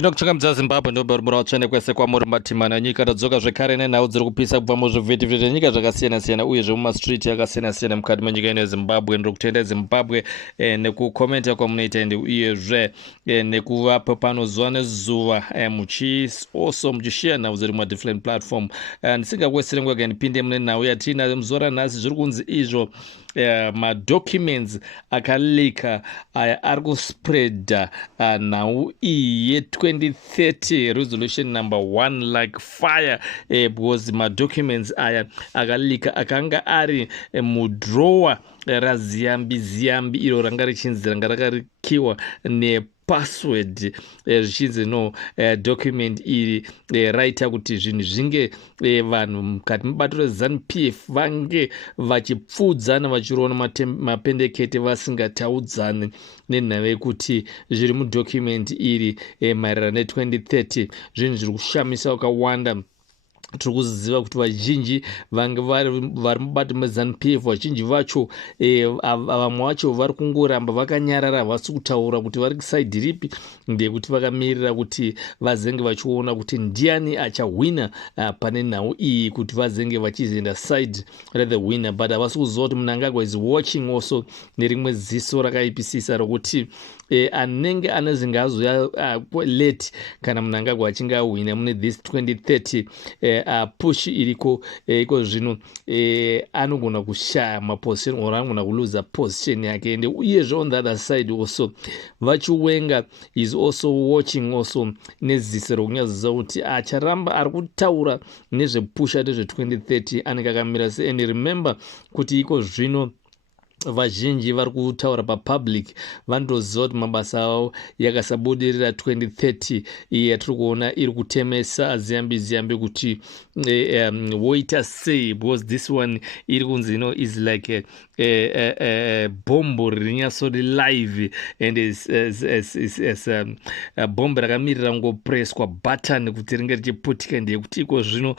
ndinokuchangamidza zimbabwe ndobarumura utsvene kwese kwamuri matimana nyika tadzoka zvekare nenhau dziri kupisa kubva muzvivhitivhiti zvenyika zvakasiyana-siyana uye zvemumastriti akasiyana-siyana mukati menyika ino yezimbabwe. Ndiri kutenda zimbabwe nekukomenta kwamunoita ende uyezve nekuvapo pano zuva nezuva also muchishare nhau dziri madifferent platform. Ndisingakwesere nguva ndipinde mune nhau yatina muzuva ranhasi zviri kunzi izvo madocuments akalika aya ari kuspreada nhau iyi ye2030 resolution number 1 like fire because madocuments aya akalika akanga ari mudrowa raziyambi iro ranga richinzi ranga rakarikiwa password zvichinzi no document iri raita kuti zvinhu zvinge vanhu mukati mubato reZANU-PF vange vachipfudzana vachirona mapendekete vasingataudzani nenhava yekuti zviri mudocument iri maererano ne2030 zvinhu zviri kushamisa wakawanda. Tiri kuziva kuti vazhinji vange vari mubato meZANU-PF vazhinji vacho vamwe vacho vari kungoramba vakanyarara havasi kutaura kuti vari kusaidhi ripi, ndekuti vakamirira kuti vazenge vachiona kuti ndiani achahwina pane nhau iyi kuti vazenge vachizoenda side rethe winner, but havasi kuziva kuti Mnangagwa is watching also nerimwe ziso rakaipisisa rokuti anenge anezenge azoya late kana Mnangagwa achinge ahwina mune this 2030 push iriko iko zvino anogona kushaya maposition or anogona kuluza position yake. And uyezve on the other side also vachiwenga is also watching also neziso rokunyaziza kuti acharamba ari kutaura nezvepusha nezve2030 anenge akamira se. And remember kuti iko zvino vazhinji vari kutaura papublic vandoziva kuti mabasa avo yakasabudirira 2030 iyi yatiri kuona iri kutemesa ziyambi kuti woita sei, because this one iri kunzi is like bombo rinyatsori live and bombo rakamirira ngopreswa button kuti ringe richiputika. Ndeyekuti iko zvino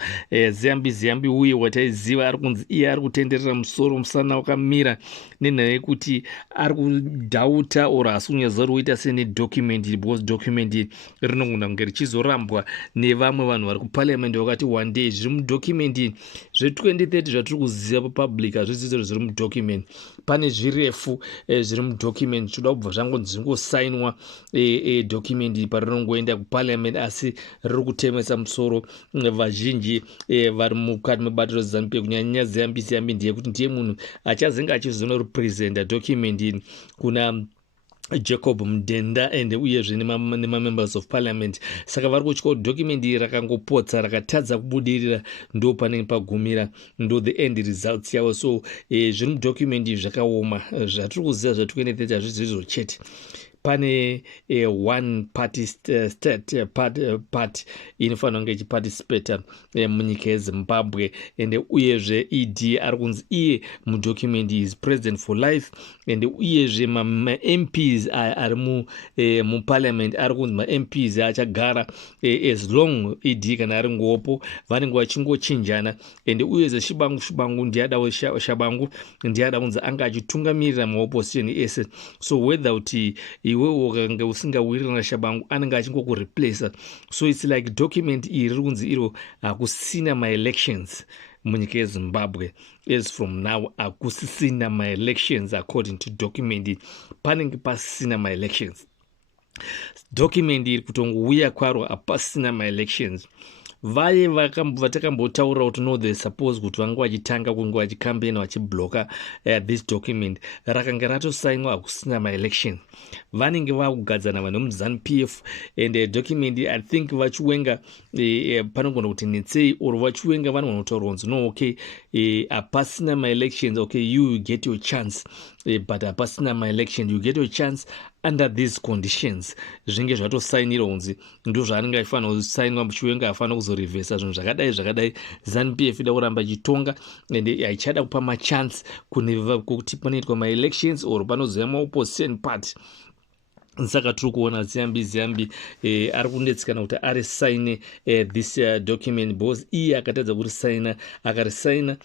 ziyambi uye wataiziva ari kunzi iye ari kutenderera musoro musana wakamira nenhava yekuti ari kudhauta or hasi kunyaziva ruoita sene document iyi, because document iyi rinogona kunge richizorambwa nevamwe vanhu vari kuparliament vakati one day zviri mudocument iyi zve2030 zvatiri kuziva papublic hazvisizo zviri mudocument. Pane zvirefu zviri mudocument zvoda kubva zvangonzi zvingosainwa document iyi parinongoenda kuparliament, asi riri kutemesa musoro vazhinji vari mukati mebato reZANU-PF kunyanya ziyambi ndeyekuti ndiye munhu achazenge achizonorepresenta document iyi kuna Jacob Mdenda and uyezve nema-members of parliament. Saka vari kutya kuti document iyi rakangopotsa rakatadza kubudirira ndo panenge pagumira ndo the end results yavo. So zviri mudocument iyi zvakaoma, zvatiri kuziva zva2030 hazvizizvo chete. Pane one party state party inofanira kunge ichiparticipata munyika yeZimbabwe, and uyezve ED ari kunzi iye mudocument is president for life, and uyezve ma-MPs ari muparliament ari kunzi ma-MPs achagara as long ED kana ari ngopo vanenge vachingochinjana. And uyezve Shibangu ndiadawo Shabangu ndiada kunzi anga achitungamirira maopposition ese. So whether kuti iwewo ukange usingawirira naShabangu anenge achingokureplacer. So it's like document iyi riri kunzi iro hakusina ma-elections munyika yeZimbabwe. As from now hakusisina ma-elections according to document iyi, panenge pasina ma-elections. Document iri kutongouya kwaro hapasina ma-elections. Vaye vatakambotaura kuti no they suppose kuti vange vachitanga kunge vachikambena vachibloka this document rakanga ratosainwa hakusina maelection. Vanenge vakugadzana vanhu muZANU-PF and document I think vachiwenga panogona kuti netsei or vachiwenga vanogona kutaura kunzi no okay hapasina ma-elections, okay you get your chance but hapasina ma-election, you get your chance under these conditions. Zvinge zvatosainira kunzi ndo zvaanenge achifanira kusainwa muchiwenga afanira kuzorevhesa zvinhu zvakadai. ZANU-PF ida kuramba ichitonga and haichada kupa machance kuti panoitwa ma-elections or panozoya ma-opposition party saka tiri kuona Ziyambi ari kundetsikana kuti ari saine this document because iye akatadza kurisaina, akarisaina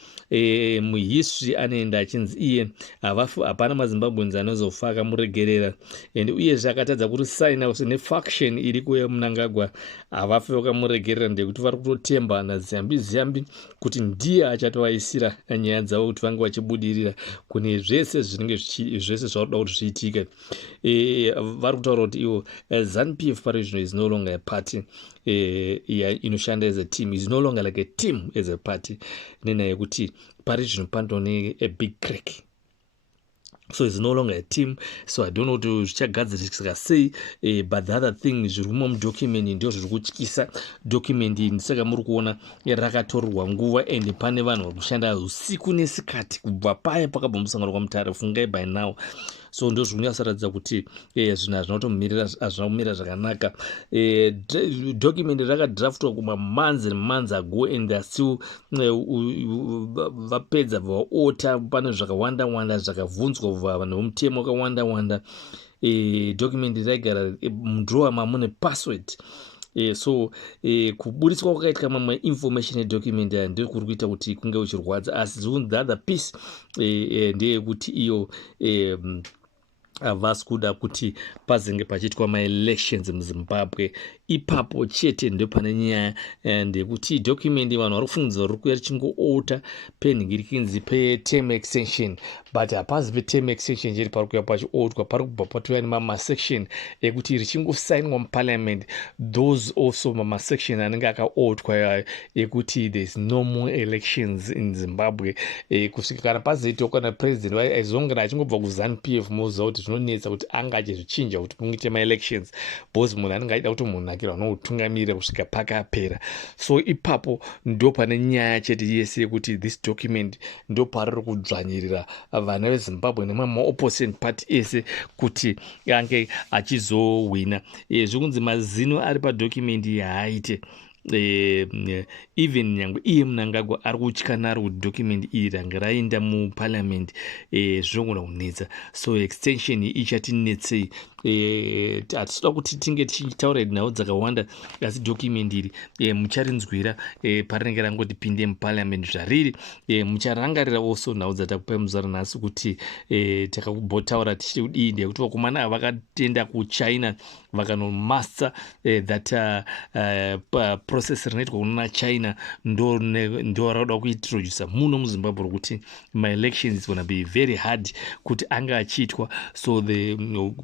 muhistory anoenda achinzi iye hapana maZimbabweans anozofa akamuregerera, and uyezve akatadza kurisaina nefaction iriko yeMnangagwa havafi vakamuregerera, ndekuti vari kutotemba naZiyambi kuti ndiye achatovaisira nyaya dzavo kuti vange vachibudirira kune zvese zvinenge zvese zvakuda kuti zviitike. Vari kutaura kuti iwo ZANU-PF pari zvino is no longer a party inoshanda as a team, is no longer like a team as a party, nenyaya yekuti pari zvino pandone a big crack. So it's no longer a team. So I don't know to zvichagadzirisika sei, but the other thing zviri mudocument ndio zviri kutyisa document iyi. Saka muri kuona rakatorwa nguva and pane vanhu vari kushanda usiku nesikati kubva paya pakabva musangano kwaMutare, fungai by now. So ndo zvinyasaratidza kuti zvinhu hazvina kumira zvakanaka. Document rakadraftwa kumamanzi ago and they are still vapedza vaota, pane zvakawanda zvakabvunzwa kubva vanhu vomutemo wakawanda. Document raigara mudrowa mamune password. So kuburitswa kwakaitika mamwe information edocument aya ndio kuri kuita kuti kunge uchirwadza, asi the other piece ndeyekuti iyo havasi kuda kuti pazenge pachiitwa maelections muZimbabwe. Ipapo chete ndio pane nyaya ndekuti document vanhu vari kufungidzwa riri kuya richingoota penhingirikinzi pe-term extension, but hapazi pe-term extension chete pari kuya pachiotwa, pari kubva patouya nemamasection ekuti richingosainwa muparliament, those also mamasection anenge akaotwa ekuti there's no more elections in Zimbabwe. Kusvika kana pazoitawo kana president aizongera achingobva kuZANU-PF moziva kuti zvinonetsa kuti anga achizvichinja kuti kungoite maelections, because munhu anenge aida kuti munhu akirwa noutungamirira kusvika pakapera. So ipapo ndo pane nyaya chete yese yekuti this document ndo pariri kudzvanyirira vana veZimbabwe nemamwe opposition party ese kuti ange achizowina. Zvikunzi mazino ari padocument yaaite. Even nyangwe iye Mnangagwa ari kutya naro kuti document iyi range raenda muparliament zvinogona kunetsa. So extension ichatinetsei. Hatitoda kuti tinge tichitaura nhau dzakawanda, asi document iri mucharinzwira parinenge rangoti pinde muparliament zvariri. Mucharangarira also nhau dzatakupai muzaro nhasi kuti takabhotaura tichiti kudii, ndekuti vakomana ava vakatenda kuChina vakanomaster that process rinoitwa kunona China ndo rauda kuintroduce muno muZimbabwe rokuti maelections is gonna be very hard kuti anga achiitwa. So the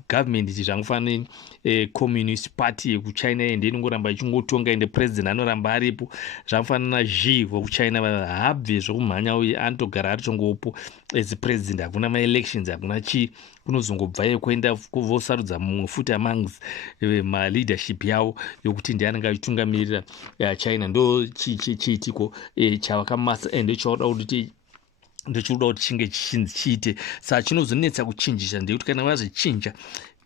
government zvangofanira communist party yekuChina ende inongoramba ichingotonga ende president anoramba aripo, zvangofanira Xi wekuChina habve zvokumhanya uye anotogara ari tongopo as president, hakuna maelections, hakuna chii, kunozongobva kuenda vosarudza mumwe futi amangs maleadership yavo yokuti ndiye anenge achitungamirira China. Ndo chiitiko chavakamasa ende chauda kuti ndochikuda kuti chinge chiite. Saka chinozonetsa kuchinjisha ndekuti kana vazvichinja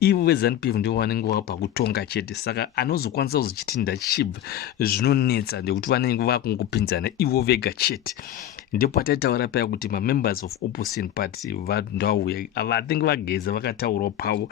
ivo veZANU-PF ndio vanenge vapa kutonga chete, saka anozokwanisa kuzochiti ndachibva zvinonetsa ndekuti vanenge vakungopinzana ivo vega chete. Ndipo pataitaura paya kuti mamembers of opposition party vandauya vatinge vageza vakataurawo pavo,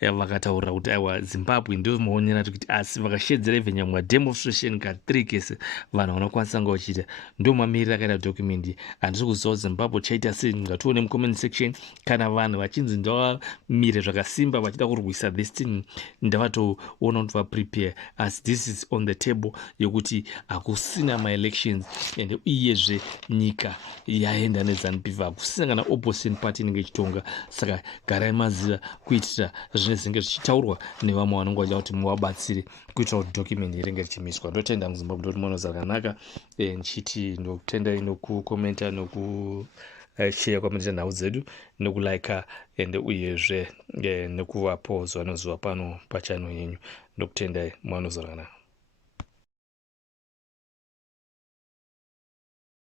vakataura kuti aiwa Zimbabwe ndio maonera kuti asi vakashedzera even nyamwa demonstration ka3 kese vanhu vanokwanisa nga vachiita. Ndio mamiriro akaita document. Handisi kuziva Zimbabwe chaita sei, ngatione mucomment section kana vanhu vachinzi ndavamire zvakasimba vachida kurwisa this thing ndavatoona kuti vaprepare, as this is on the table yokuti hakusina maelections and iyezve nyika yaenda neZANU-PF hakusina kana opposition party inenge ichitonga. Saka garai maziva kuitira zvine zvinenge zvichitaurwa nevamwe vanenge vachida kuti muvabatsire kuitira kuti document iringe richimiswa. Ndotenda muZimbabwe ndoti muono zvakanaka, nchiti ndokutendai nokukomenta nokushare kwamanoita nhau dzedu nokulika ende uyezve nekuvapo zuva nezuva pano pachano yenyu. Ndokutendai muono zvakanaka.